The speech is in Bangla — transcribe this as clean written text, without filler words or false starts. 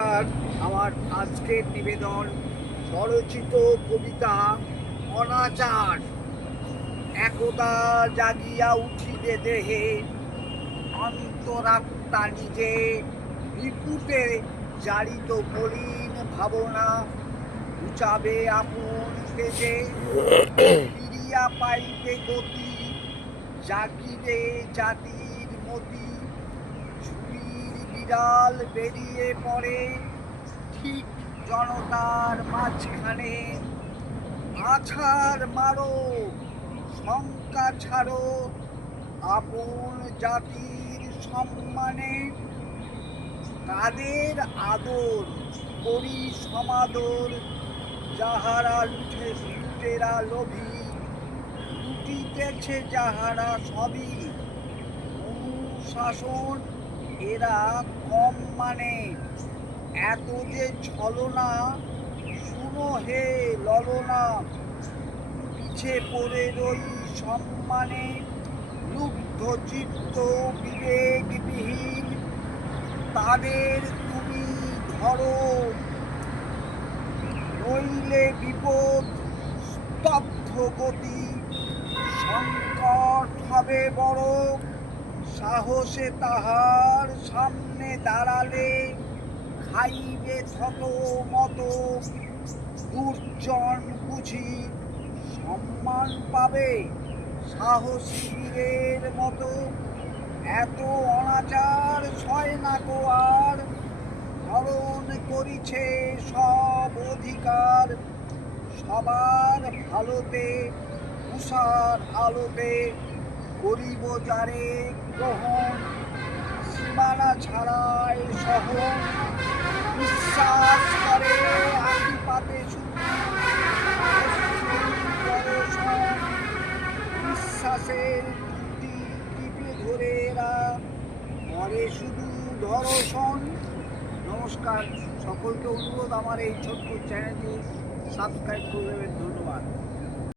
আর আমার আজকের নিবেদন স্বরচিত কবিতা অনাচার। একদা জাগিয়া উঠিবে দেহে, অন্তরাত্মা নিজে বিপুতে জারিত মলিন ভাবনা, উচাবে আপন তেজে ফিরিয়া পাইবে গতি, জাগিবে জাতির মতি। ঝুড়ির বিড়াল বেরিয়ে পড়ে ঠিক জনতার মাঝখানে, আছাড় মারো শঙ্কা ছাড়ো আপন জাতির সম্মানে। তাদের আদর করি সমাদর, যাহারা লুটেরা লোভী, লুটিতেছে যাহারা সবই। অনুশাসন এরা কম মানে, এত যে ছলনা শুনো হে ললনা। পিছে পড়ে রই সম্মানে, লুব্ধ চিত্ত বিবেকবিহীন। তাদের তুমি ধরো, নইলে বিপদ স্তব্ধ গতি। সংকট হবে বড়, সাহসে তাহার সামনে দাঁড়ালে খাইবে থত মত। দুর্জন বুঝি সম্মান পাবে সাহসী বীরের মতো। এত অনাচার সয় না গো আর, হরণ করিছে সব অধিকার। সবার ভালোতে উষার আলোতে করিব যারে গ্রহণ, সীমানা ছাড়াই সহন। বিশ্বাস করে আঁকি পাতে শুধু দর্শন, বিশ্বাসের টুটি টিপে ধরে এরা করে শুধু দর্শন। নমস্কার, সকলকে অনুরোধ আমার এই ছোট্ট চ্যানেলটি সাবস্ক্রাইব করে দেবেন। ধন্যবাদ।